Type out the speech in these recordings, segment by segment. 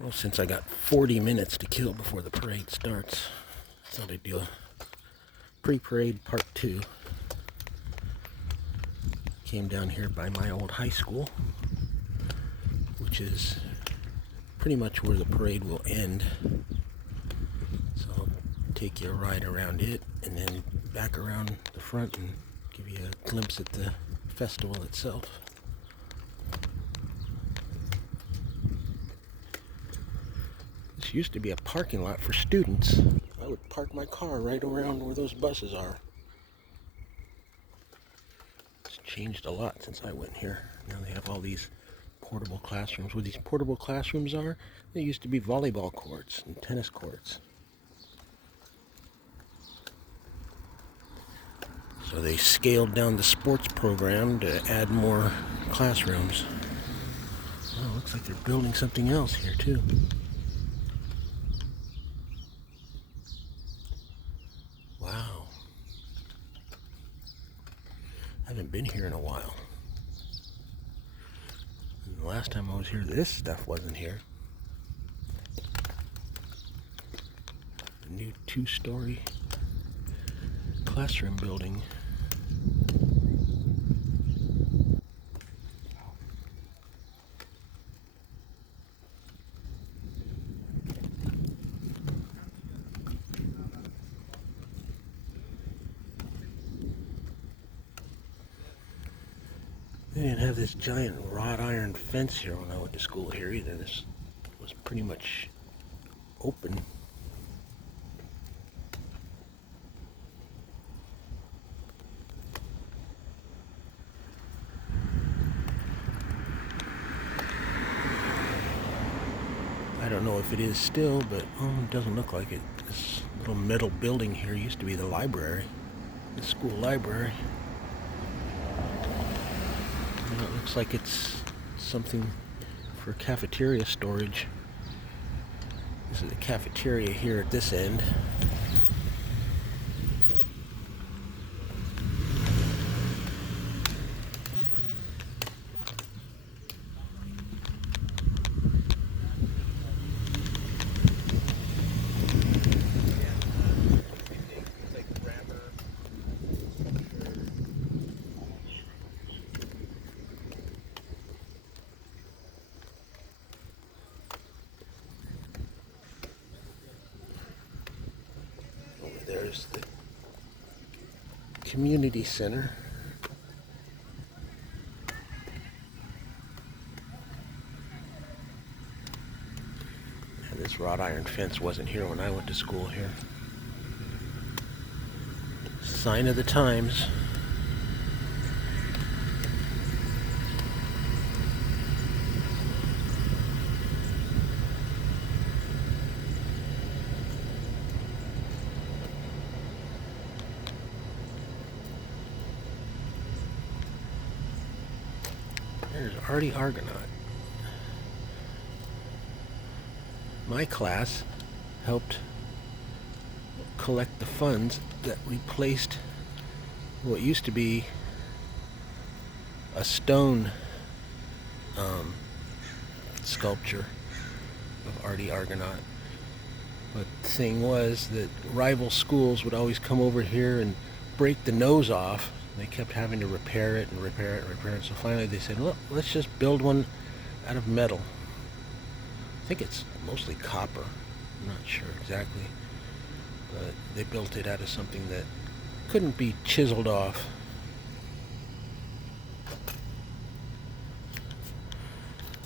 Well, since I got 40 minutes to kill before the parade starts, I thought I'd do a pre-parade part 2. Came down here by my old high school, which is pretty much where the parade will end. So I'll take you a ride around it and then back around the front and give you a glimpse at the festival itself. This used to be a parking lot for students. I would park my car right around where those buses are. It's changed a lot since I went here. Now they have all these portable classrooms. Where these portable classrooms are, they used to be volleyball courts and tennis courts. So they scaled down the sports program to add more classrooms. Oh, looks like they're building something else here too. Wow. Haven't been here in a while. And the last time I was here, this stuff wasn't here. A new 2-story classroom building. They didn't have this giant wrought iron fence here when I went to school here either. This was pretty much open. I don't know if it is still, but it doesn't look like it. This little metal building here used to be the library, the school library. And it looks like it's something for cafeteria storage. This is the cafeteria here at this end. There's the community center. And this wrought iron fence wasn't here when I went to school here. Sign of the times. There's Artie Argonaut. My class helped collect the funds that replaced what used to be a stone sculpture of Artie Argonaut. But the thing was that rival schools would always come over here and break the nose off. They kept having to repair it and repair it and repair it. So finally they said, look, let's just build one out of metal. I think it's mostly copper. I'm not sure exactly. But they built it out of something that couldn't be chiseled off.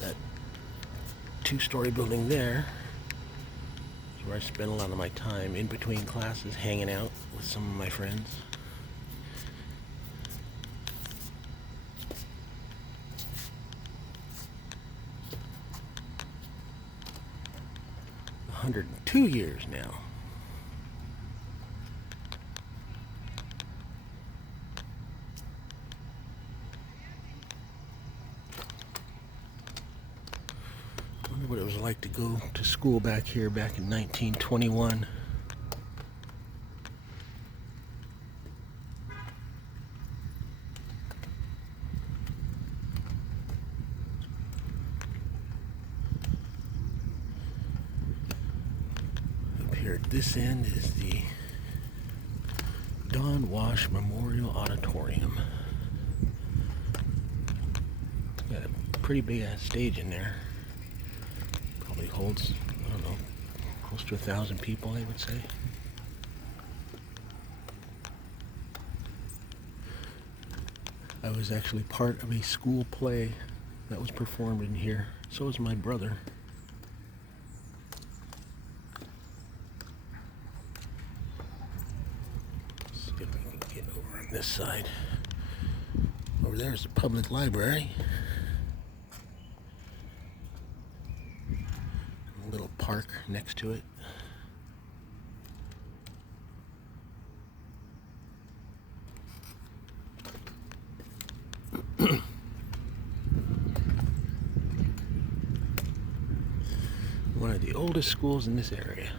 That 2-story building there is where I spent a lot of my time in between classes hanging out with some of my friends. – 102 years now. I wonder what it was like to go to school back here back in 1921. Here at this end is the Don Wash Memorial Auditorium. It's got a pretty big stage in there. Probably holds, I don't know, close to 1,000 people, I would say. I was actually part of a school play that was performed in here. So was my brother. Let's see if we can get over on this side. Over there is the public library. A little park next to it. One of the oldest schools in this area.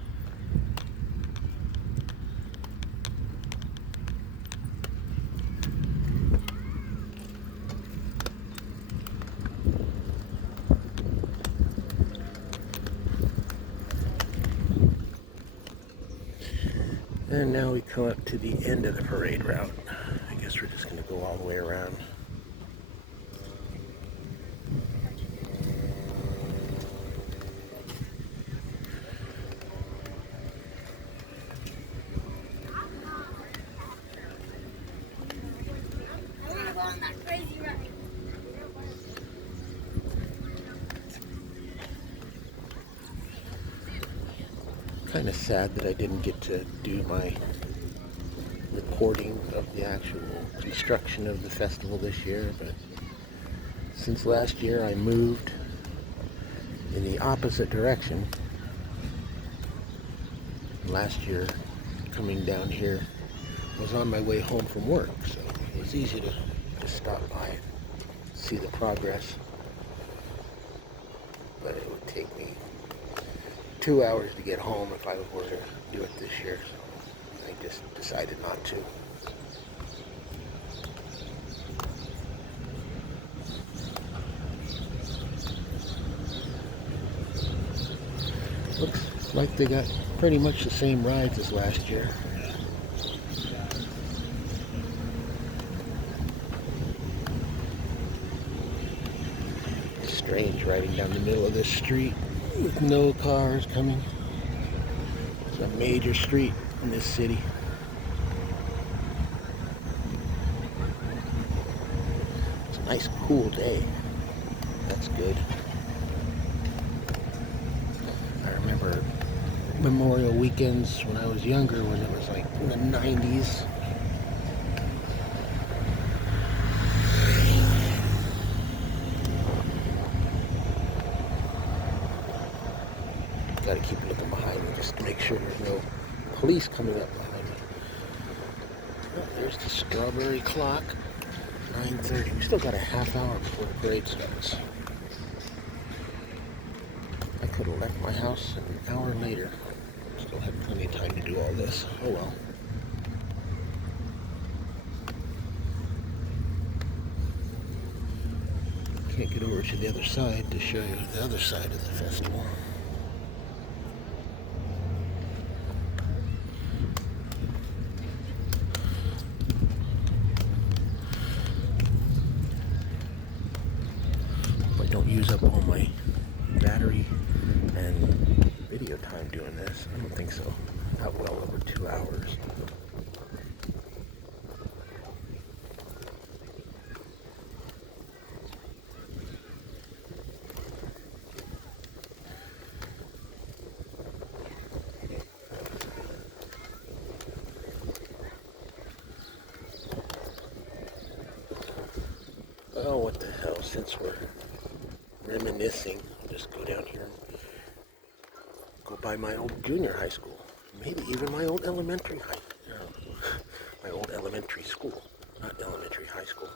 And now we come up to the end of the parade route. I guess we're just going to go all the way around. Kind of sad that I didn't get to do my recording of the actual construction of the festival this year, but since last year I moved in the opposite direction. Last year, coming down here, I was on my way home from work, so it was easy to stop by and see the progress. But it would take me 2 hours to get home if I were to do it this year, so I just decided not to. Looks like they got pretty much the same rides as last year. It's strange riding down the middle of this street with no cars coming. It's a major street in this city. It's a nice cool day. That's good. I remember Memorial weekends when I was younger, when it was like in the 90s. Gotta keep looking behind me just to make sure there's no police coming up behind me. Oh, there's the strawberry clock. 9:30. We still got a half hour before the parade starts. I could have left my house an hour later. Still had plenty of time to do all this. Oh well. Can't get over to the other side to show you the other side of the festival. I don't use up all my battery and video time doing this. I don't think so. Not well over 2 hours. Oh, what the hell, since we're reminiscing, I'll just go down here and go by my old junior high school. Maybe even my old elementary my old elementary school, not elementary high school.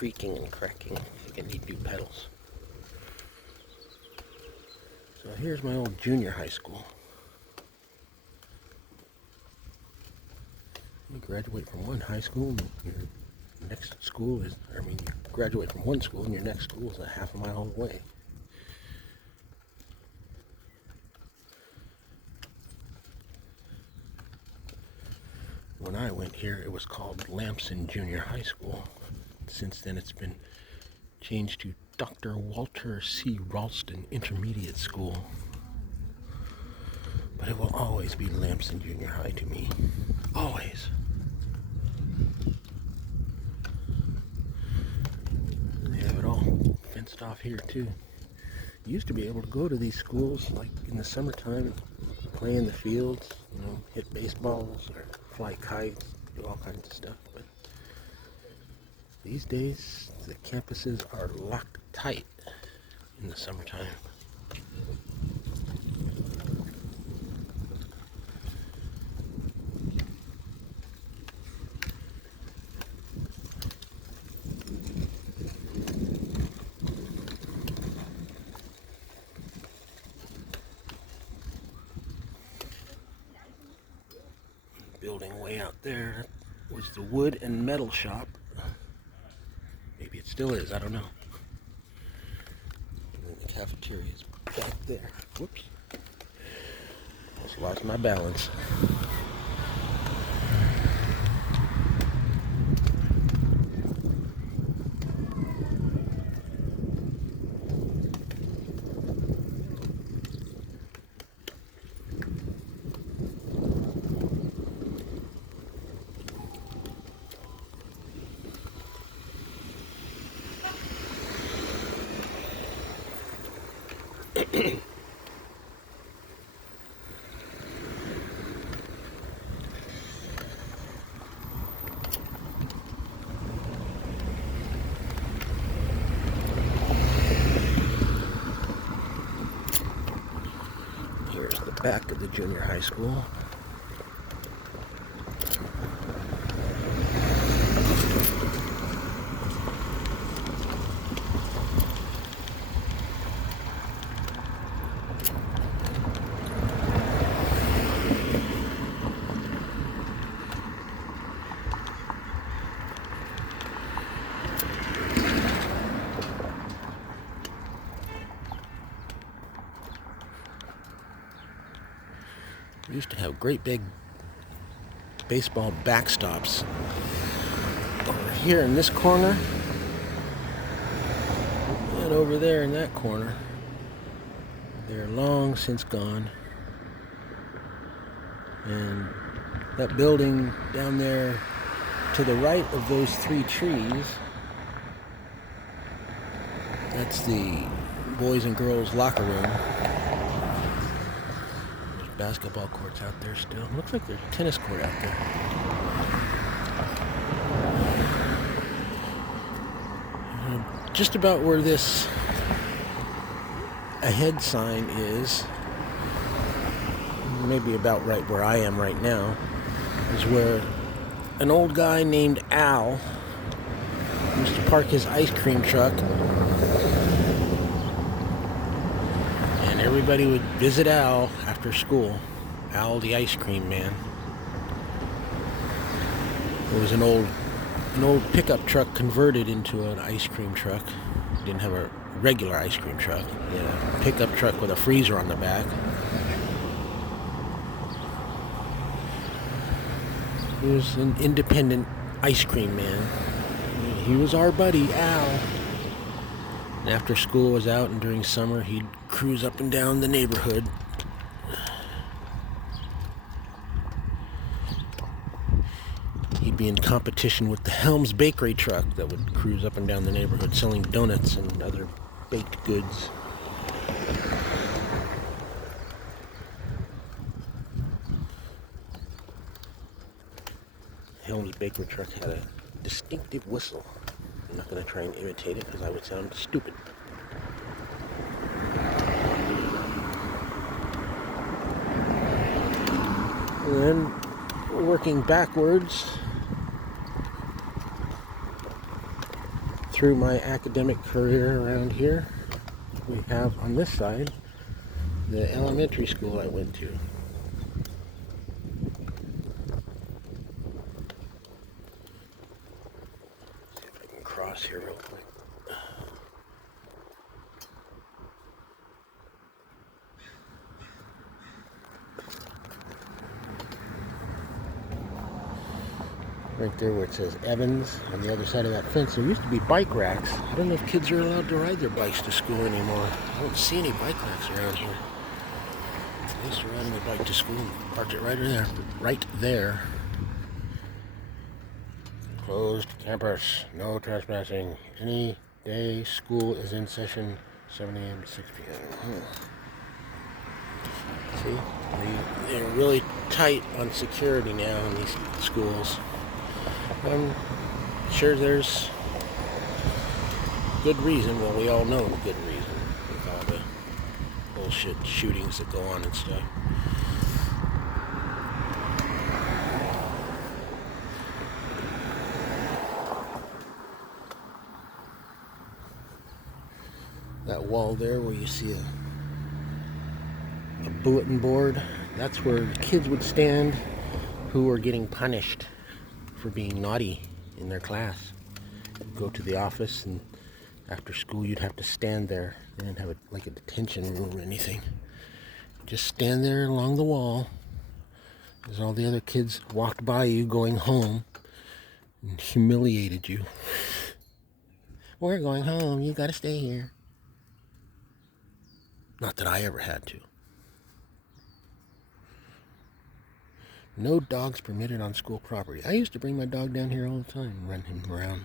creaking and cracking. I think I need new pedals. So here's my old junior high school. You graduate from one high school, and your next school is, you graduate from one school and your next school is a half a mile away. When I went here, it was called Lamson Junior High School. Since then, it's been changed to Dr. Walter C. Ralston Intermediate School. But it will always be Lamson Junior High to me. Always. They have it all fenced off here, too. You used to be able to go to these schools, like in the summertime, play in the fields, hit baseballs or fly kites, do all kinds of stuff. But these days, the campuses are locked tight in the summertime. Building way out there was the wood and metal shop. Maybe it still is, I don't know. And then the cafeteria is back there. Whoops. Almost lost my balance. Here's the back of the junior high school. We used to have great big baseball backstops over here in this corner and over there in that corner. They're long since gone. And that building down there to the right of those three trees, that's the boys and girls locker room. Basketball courts out there still. Looks like there's a tennis court out there. Just about where this ahead sign is, maybe about right where I am right now, is where an old guy named Al used to park his ice cream truck, and everybody would visit Al after school. Al the ice cream man. It was an old pickup truck converted into an ice cream truck. It didn't have a regular ice cream truck. It had a pickup truck with a freezer on the back. He was an independent ice cream man. He was our buddy, Al. And after school was out and during summer, he'd cruise up and down the neighborhood. He'd be in competition with the Helms Bakery truck that would cruise up and down the neighborhood selling donuts and other baked goods. Helms Bakery truck had a distinctive whistle. I'm not going to try and imitate it because I would sound stupid. And then, working backwards through my academic career around here, we have on this side the elementary school I went to. See if I can cross here real quick. Right there where it says Evans, on the other side of that fence, there used to be bike racks. I don't know if kids are allowed to ride their bikes to school anymore. I don't see any bike racks around here. I used to ride my bike to school and parked it right there. Right there. Closed campus. No trespassing. Any day school is in session, 7 a.m. to 6 p.m. See? They're really tight on security now in these schools. I'm sure there's good reason. Well, we all know the good reason with all the bullshit shootings that go on and stuff. That wall there where you see a bulletin board, that's where the kids would stand who were getting punished for being naughty in their class. Go to the office, and after school you'd have to stand there. They didn't have like a detention room or anything. Just stand there along the wall as all the other kids walked by you going home and humiliated you. We're going home, you gotta stay here. Not that I ever had to. No dogs permitted on school property. I used to bring my dog down here all the time and run him around.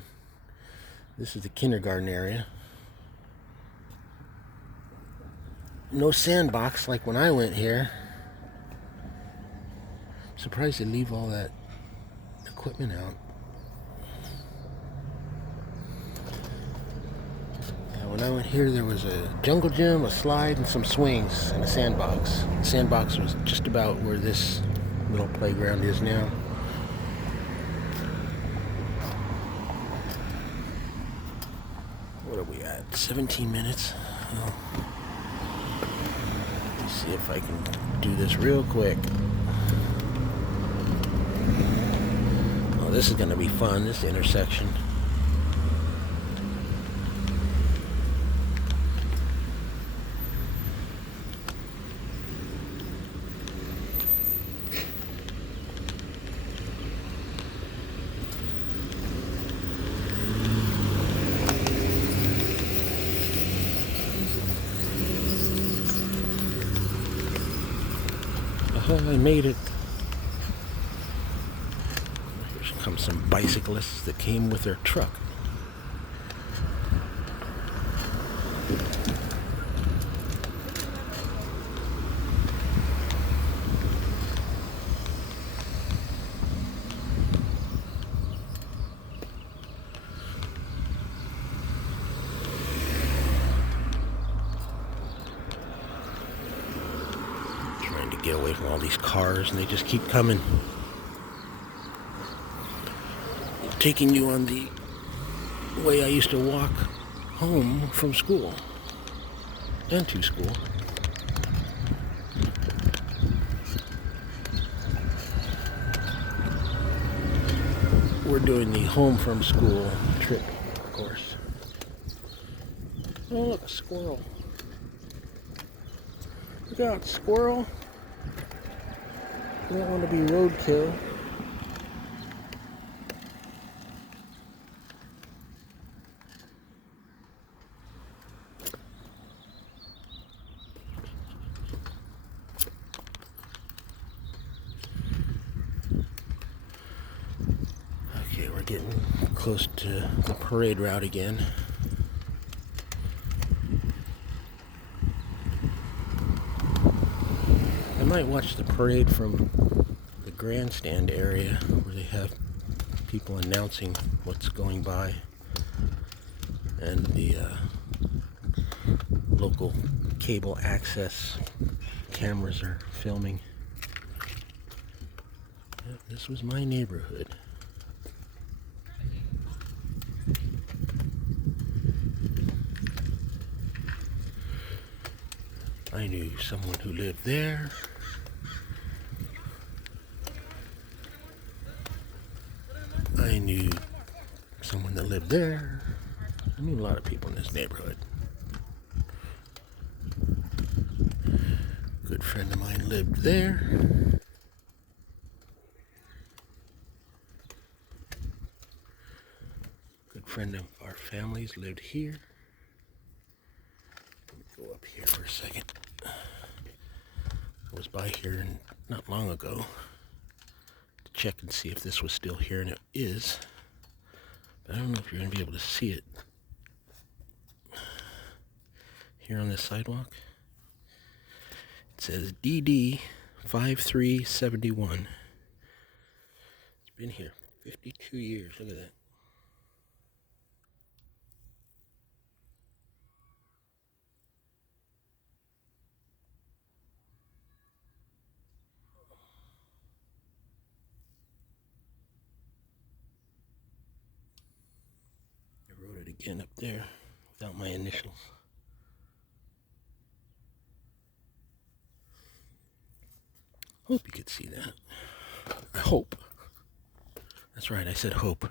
This is the kindergarten area. No sandbox like when I went here. I'm surprised they leave all that equipment out. Yeah, when I went here, there was a jungle gym, a slide, and some swings, and a sandbox. The sandbox was just about where this little playground is now. What are we at? 17 minutes? Oh. Let's see if I can do this real quick. Oh, this is going to be fun, this intersection. I made it. Here come some bicyclists that came with their truck. Get away from all these cars, and they just keep coming, taking you on the way I used to walk home from school and to school. We're doing the home from school trip, of course. Oh, look, a squirrel. Look out, squirrel. You don't want to be roadkill. Okay, we're getting close to the parade route again. I might watch the parade from the grandstand area where they have people announcing what's going by, and the local cable access cameras are filming. Yep, this was my neighborhood. I knew someone who lived there. I knew someone that lived there. I knew a lot of people in this neighborhood. A good friend of mine lived there. Good friend of our family's lived here. Let me go up here for a second. I was by here not long ago to check and see if this was still here, and it is. But I don't know if you're going to be able to see it here on this sidewalk. It says DD 5371. It's been here 52 years. Look at that. I wrote it again up there without my initials. Hope you could see that. I hope. That's right, I said hope.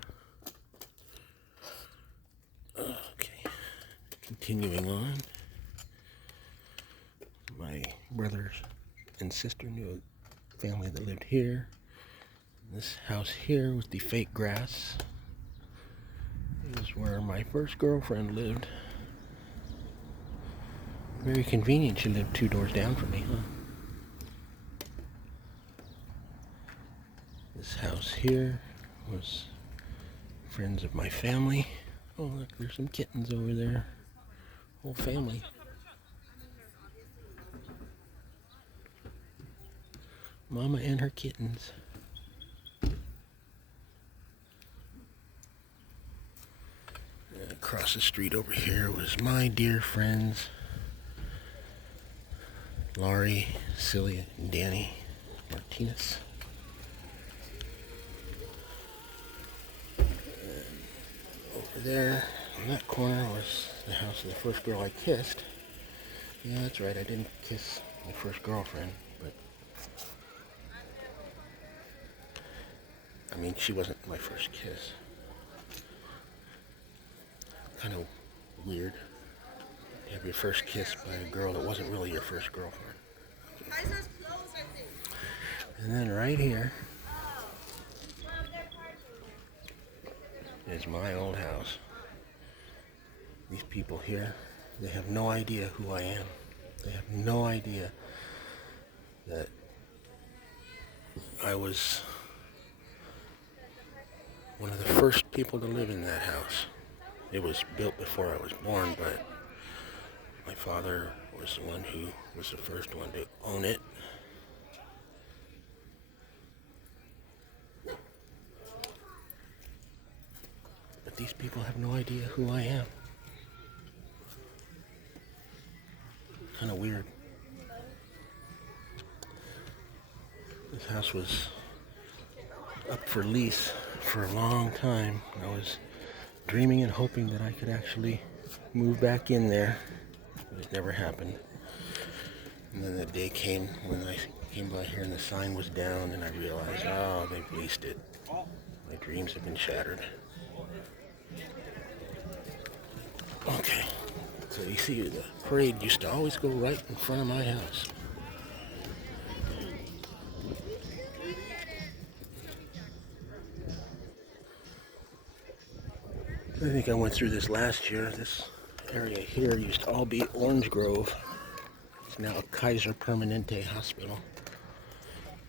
Okay. Continuing on. My brothers and sister knew a family that lived here. This house here with the fake grass is where my first girlfriend lived. Very convenient, she lived 2 doors down from me, huh? This house here was friends of my family. Oh, look, there's some kittens over there. Whole family. Mama and her kittens. Across the street over here was my dear friends Laurie, Celia, and Danny Martinez. And over there in that corner was the house of the first girl I kissed. Yeah, that's right, I didn't kiss my first girlfriend, but I mean, she wasn't my first kiss. Kind of weird to have your first kiss by a girl that wasn't really your first girlfriend. And then right here is my old house. These people here, they have no idea who I am. They have no idea that I was one of the first people to live in that house. It was built before I was born, but my father was the one who was the first one to own it. But these people have no idea who I am. Kind of weird. This house was up for lease for a long time. I was dreaming and hoping that I could actually move back in there, but it never happened. And then the day came when I came by here and the sign was down, and I realized, oh, they've leased it. My dreams have been shattered. Okay, so you see, the parade used to always go right in front of my house. I think I went through this last year. This area here used to all be Orange Grove. It's now a Kaiser Permanente hospital.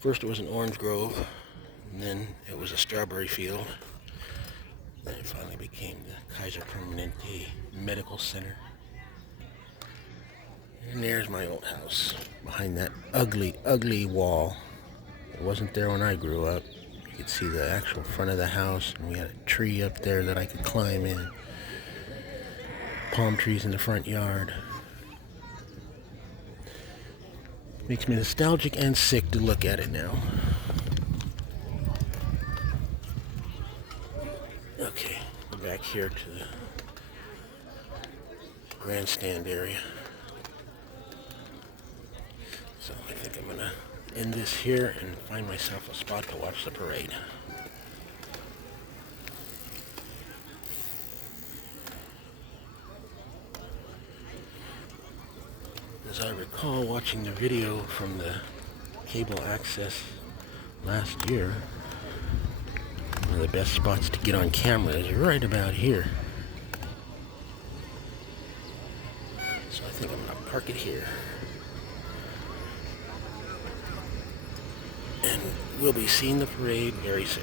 First it was an Orange Grove, and then it was a strawberry field. Then it finally became the Kaiser Permanente Medical Center. And there's my old house, behind that ugly, ugly wall. It wasn't there when I grew up. You could see the actual front of the house, and we had a tree up there that I could climb in. Palm trees in the front yard. Makes me nostalgic and sick to look at it now. Okay, back here to the grandstand area. So I think I'm gonna end this here and find myself a spot to watch the parade. As I recall watching the video from the cable access last year, one of the best spots to get on camera is right about here. So I think I'm going to park it here. And we'll be seeing the parade very soon.